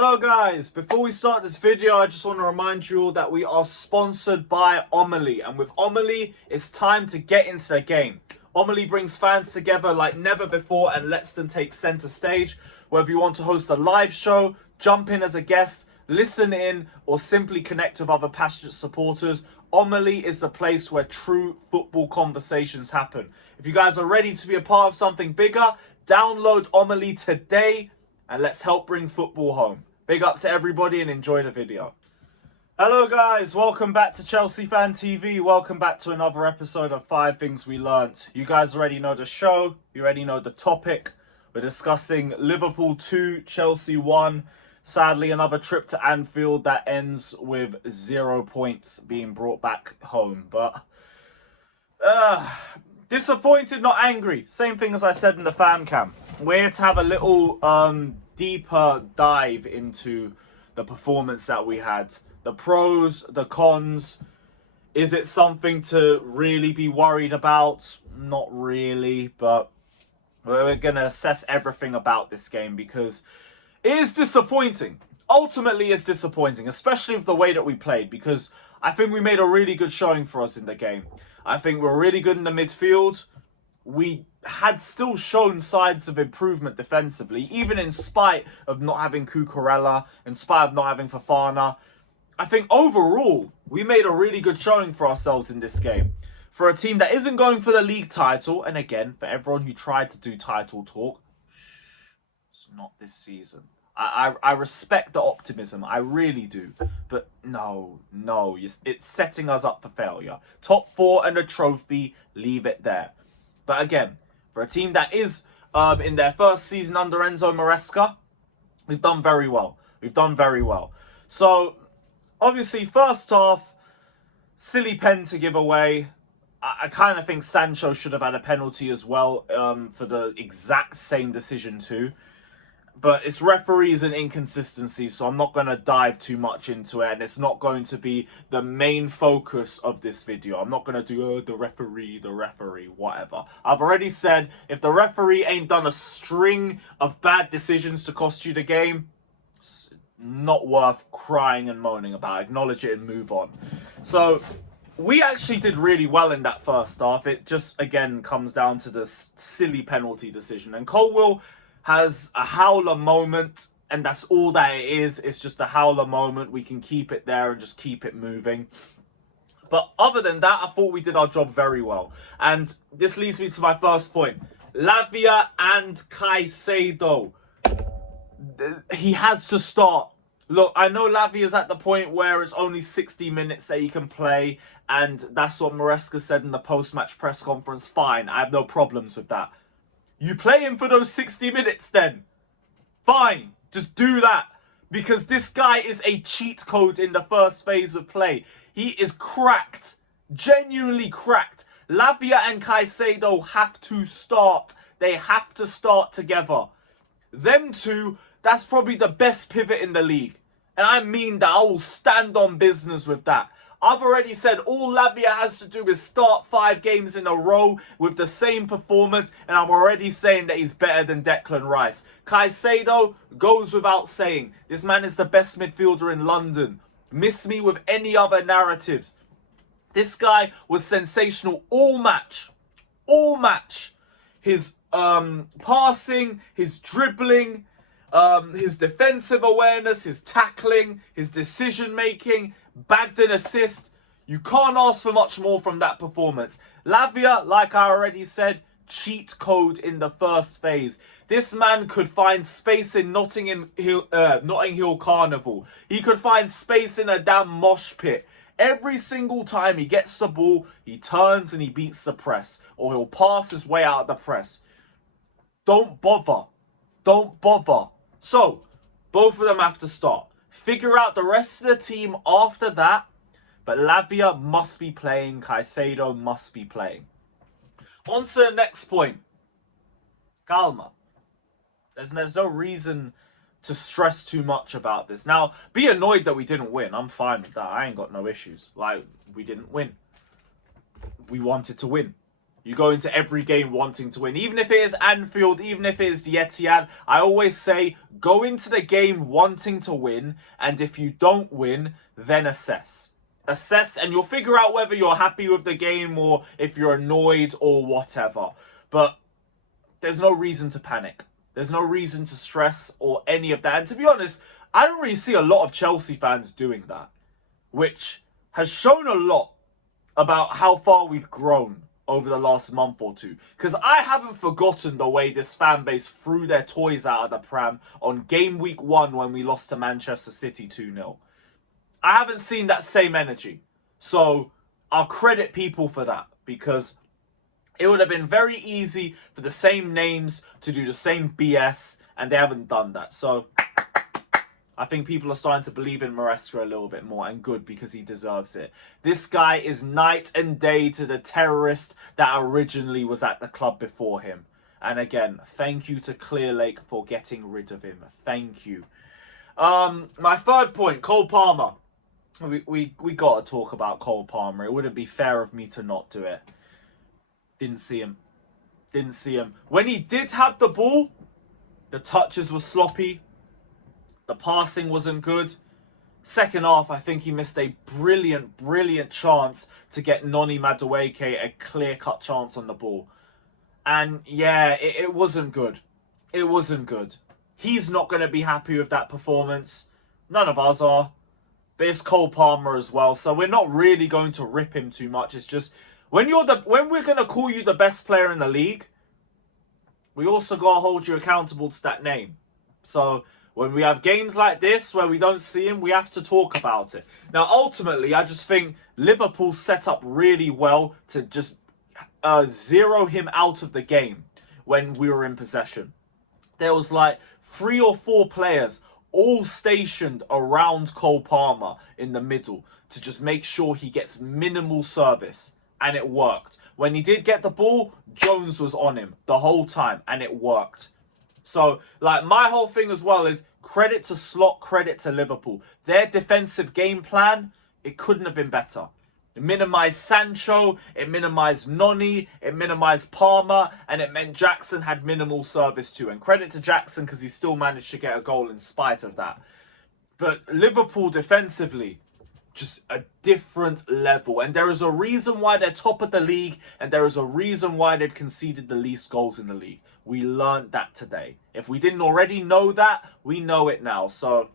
Hello guys, before we start this video, I just want to remind you all that we are sponsored by Omely, and with Omely, it's time to get into the game. Omely brings fans together like never before and lets them take center stage. Whether you want to host a live show, jump in as a guest, listen in, or simply connect with other passionate supporters, Omely is the place where true football conversations happen. If you guys are ready to be a part of something bigger, download Omely today and let's help bring football home. Big up to everybody and enjoy the video. Hello guys, welcome back to Chelsea Fan TV. Welcome back to another episode of 5 Things We Learnt. You guys already know the show, you already know the topic. We're discussing Liverpool 2, Chelsea 1. Sadly, another trip to Anfield that ends with 0 points being brought back home. But disappointed, not angry. Same thing as I said in the fan cam. We're here to have a little deeper dive into the performance that we had. The pros, the cons. Is it something to really be worried about? Not really, but we're going to assess everything about this game because it is disappointing. Ultimately, it's disappointing, especially with the way that we played, because I think we made a really good showing for us in the game. I think we're really good in the midfield. We had still shown signs of improvement defensively, even in spite of not having Cucurella, in spite of not having Fofana. I think overall, we made a really good showing for ourselves in this game. For a team that isn't going for the league title, and again, for everyone who tried to do title talk, it's not this season. I respect the optimism, I really do. But no, it's setting us up for failure. Top 4 and a trophy, leave it there. But again, for a team that is in their first season under Enzo Moresa, we've done very well. We've done very well. So, obviously, first half, silly pen to give away. I kind of think Sancho should have had a penalty as well for the exact same decision too. But it's referees and inconsistencies, so I'm not going to dive too much into it. And it's not going to be the main focus of this video. I'm not going to do, the referee, whatever. I've already said, if the referee ain't done a string of bad decisions to cost you the game, it's not worth crying and moaning about. Acknowledge it and move on. So we actually did really well in that first half. It just, again, comes down to this silly penalty decision. And Colwill has a howler moment, and that's all that it is. It's just a howler moment. We can keep it there and just keep it moving. But other than that, I thought we did our job very well. And this leads me to my first point. Lavia and Caicedo. He has to start. Look, I know Lavia's at the point where it's only 60 minutes that he can play, and that's what Moresa said in the post-match press conference. Fine, I have no problems with that. You play him for those 60 minutes then. Fine, just do that. Because this guy is a cheat code in the first phase of play. He is cracked. Genuinely cracked. Lavia and Caicedo have to start. They have to start together. Them two, that's probably the best pivot in the league. And I mean that. I will stand on business with that. I've already said all Lavia has to do is start 5 games in a row with the same performance, and I'm already saying that he's better than Declan Rice. Caicedo goes without saying. This man is the best midfielder in London. Miss me with any other narratives. This guy was sensational all match. All match. His passing, his dribbling, his defensive awareness, his tackling, his decision making, bagged an assist. You can't ask for much more from that performance. Lavia, like I already said, cheat code in the first phase. This man could find space in Notting Hill Carnival. He could find space in a damn mosh pit. Every single time he gets the ball, he turns and he beats the press, or he'll pass his way out of the press. Don't bother. Don't bother. So, both of them have to start. Figure out the rest of the team after that. But Lavia must be playing. Caicedo must be playing. On to the next point. Calma. There's no reason to stress too much about this. Now, be annoyed that we didn't win. I'm fine with that. I ain't got no issues. Like, we didn't win. We wanted to win. You go into every game wanting to win. Even if it is Anfield, even if it is the Etihad, I always say go into the game wanting to win. And if you don't win, then assess. Assess and you'll figure out whether you're happy with the game or if you're annoyed or whatever. But there's no reason to panic. There's no reason to stress or any of that. And to be honest, I don't really see a lot of Chelsea fans doing that, which has shown a lot about how far we've grown over the last month or two. Because I haven't forgotten the way this fan base threw their toys out of the pram on game week 1 when we lost to Manchester City 2-0. I haven't seen that same energy. So I'll credit people for that, because it would have been very easy for the same names to do the same BS, and they haven't done that. So I think people are starting to believe in Moresa a little bit more, and good, because he deserves it. This guy is night and day to the terrorist that originally was at the club before him. And again, thank you to Clear Lake for getting rid of him. Thank you. My third point, Cole Palmer. We got to talk about Cole Palmer. It wouldn't be fair of me to not do it. Didn't see him. Didn't see him. When he did have the ball, the touches were sloppy. The passing wasn't good. Second half, I think he missed a brilliant, brilliant chance to get Noni Madueke a clear-cut chance on the ball. And yeah, it wasn't good. It wasn't good. He's not going to be happy with that performance. None of us are. But it's Cole Palmer as well, so we're not really going to rip him too much. It's just when we're going to call you the best player in the league, we also got to hold you accountable to that name. So when we have games like this where we don't see him, we have to talk about it. Now, ultimately, I just think Liverpool set up really well to just zero him out of the game when we were in possession. There was like 3 or 4 players all stationed around Cole Palmer in the middle to just make sure he gets minimal service. And it worked. When he did get the ball, Jones was on him the whole time, and it worked. So, like, my whole thing as well is credit to Slot, credit to Liverpool. Their defensive game plan, it couldn't have been better. It minimised Sancho, it minimised Noni, it minimised Palmer, and it meant Jackson had minimal service too. And credit to Jackson because he still managed to get a goal in spite of that. But Liverpool defensively, just a different level. And there is a reason why they're top of the league, and there is a reason why they've conceded the least goals in the league. We learned that today. If we didn't already know that, we know it now. So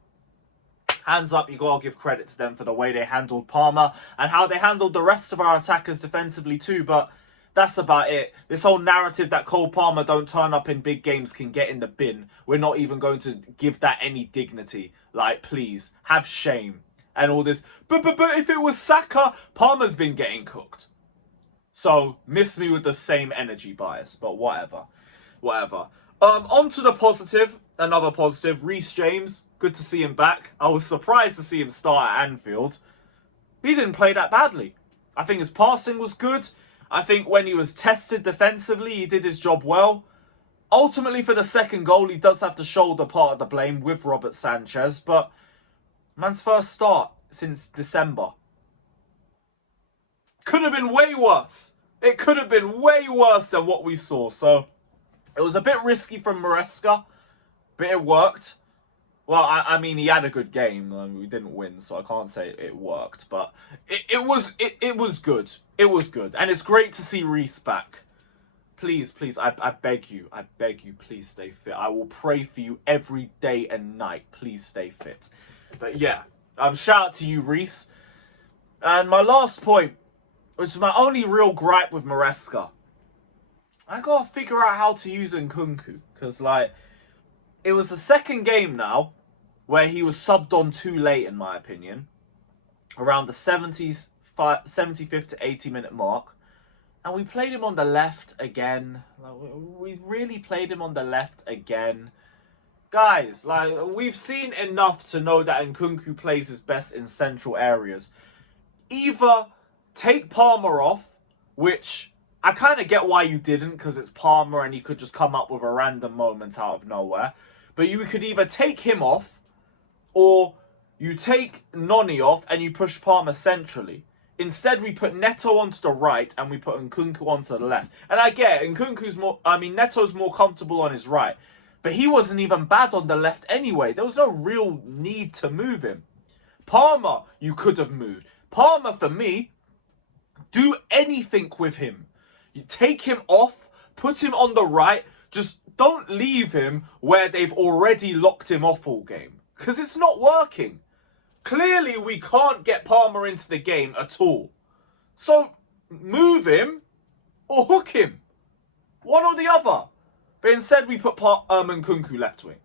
hands up, you got to give credit to them for the way they handled Palmer and how they handled the rest of our attackers defensively too. But that's about it. This whole narrative that Cole Palmer don't turn up in big games can get in the bin. We're not even going to give that any dignity. Like, please, have shame. And all this, but if it was Saka, Palmer's been getting cooked. So, miss me with the same energy bias, but whatever. On to the positive, another positive, Reece James. Good to see him back. I was surprised to see him start at Anfield. He didn't play that badly. I think his passing was good. I think when he was tested defensively, he did his job well. Ultimately, for the second goal, he does have to shoulder part of the blame with Robert Sanchez, but man's first start since December. Could have been way worse. It could have been way worse than what we saw. So, it was a bit risky from Moresa, but it worked. Well, I mean, he had a good game. We didn't win, so I can't say it worked. But it was good. It was good. And it's great to see Reece back. Please, I beg you, please stay fit. I will pray for you every day and night. Please stay fit. But yeah, shout out to you, Reece. And my last point, which is my only real gripe with Moresa, I gotta figure out how to use Nkunku. Because, like, it was the second game now where he was subbed on too late, in my opinion. Around the 75th to 80-minute mark. And we played him on the left again. Like, we really played him on the left again. Guys, like, we've seen enough to know that Nkunku plays his best in central areas. Either take Palmer off, which I kind of get why you didn't, because it's Palmer and he could just come up with a random moment out of nowhere. But you could either take him off, or you take Noni off and you push Palmer centrally. Instead, we put Neto onto the right and we put Nkunku onto the left. And I get it, Neto's more comfortable on his right. But he wasn't even bad on the left anyway. There was no real need to move him. Palmer, you could have moved. Palmer, for me, do anything with him. You take him off, put him on the right. Just don't leave him where they've already locked him off all game. Because it's not working. Clearly, we can't get Palmer into the game at all. So, move him or hook him. One or the other. But instead, we put Nkunku left wing.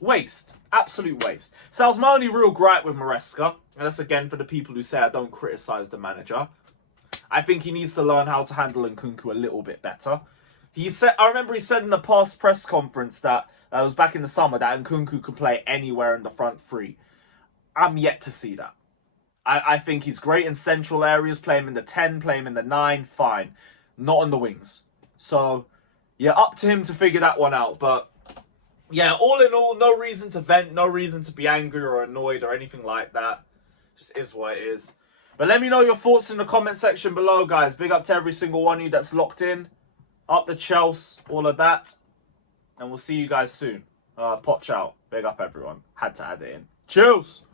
Waste. Absolute waste. So, that was my only real gripe with Moresa. And that's again for the people who say I don't criticise the manager. I think he needs to learn how to handle Nkunku a little bit better. I remember he said in the past press conference that it was back in the summer that Nkunku could play anywhere in the front three. I'm yet to see that. I think he's great in central areas. Play him in the 10, play him in the 9, fine. Not on the wings. So, yeah, up to him to figure that one out. But, yeah, all in all, no reason to vent, no reason to be angry or annoyed or anything like that. Just is what it is. But let me know your thoughts in the comment section below, guys. Big up to every single one of you that's locked in. Up the Chelsea, all of that. And we'll see you guys soon. Potch out. Big up, everyone. Had to add it in. Cheers!